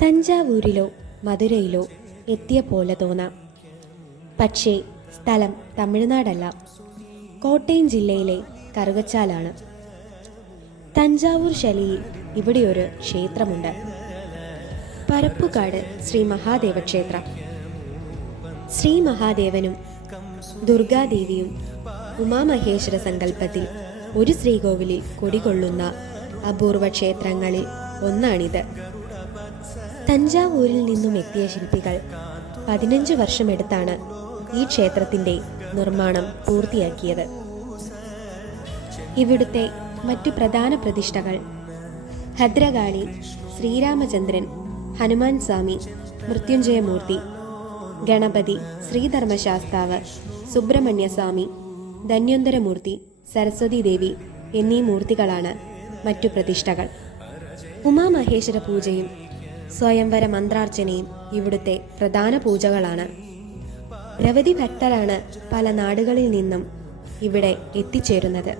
തഞ്ചാവൂരിലോ മധുരയിലോ എത്തിയ പോലെ തോന്നാം. പക്ഷേ സ്ഥലം തമിഴ്നാടല്ല, കോട്ടയം ജില്ലയിലെ കറുകച്ചാലാണ്. തഞ്ചാവൂർ ശൈലിയിൽ ഇവിടെയൊരു ക്ഷേത്രമുണ്ട്. പരപ്പുകാട് ശ്രീ മഹാദേവ ക്ഷേത്രം. ശ്രീ മഹാദേവനും ദുർഗാദേവിയും ഉമാമഹേശ്വര സങ്കല്പത്തിൽ ഒരു ശ്രീകോവിലിൽ കുടികൊള്ളുന്ന അപൂർവ ക്ഷേത്രങ്ങളിൽ ഒന്നാണിത്. തഞ്ചാവൂരിൽ നിന്നും എത്തിയ ശില്പികൾ 15 വർഷമെടുത്താണ് ഈ ക്ഷേത്രത്തിൻ്റെ നിർമ്മാണം പൂർത്തിയാക്കിയത്. ഇവിടുത്തെ മറ്റു പ്രധാന പ്രതിഷ്ഠകൾ ഭദ്രകാളി, ശ്രീരാമചന്ദ്രൻ, ഹനുമാൻ സ്വാമി, മൃത്യുഞ്ജയമൂർത്തി, ഗണപതി, ശ്രീധർമ്മശാസ്താവ്, സുബ്രഹ്മണ്യസ്വാമി, ധന്വന്തരമൂർത്തി, സരസ്വതി ദേവി എന്നീ മൂർത്തികളാണ് മറ്റു പ്രതിഷ്ഠകൾ. ഉമാമഹേശ്വര പൂജയും സ്വയംവര മന്ത്രാർച്ചനയും ഇവിടുത്തെ പ്രധാന പൂജകളാണ്. നിരവധി ഭക്തരാണ് പല നാടുകളിൽ നിന്നും ഇവിടെ എത്തിച്ചേരുന്നത്.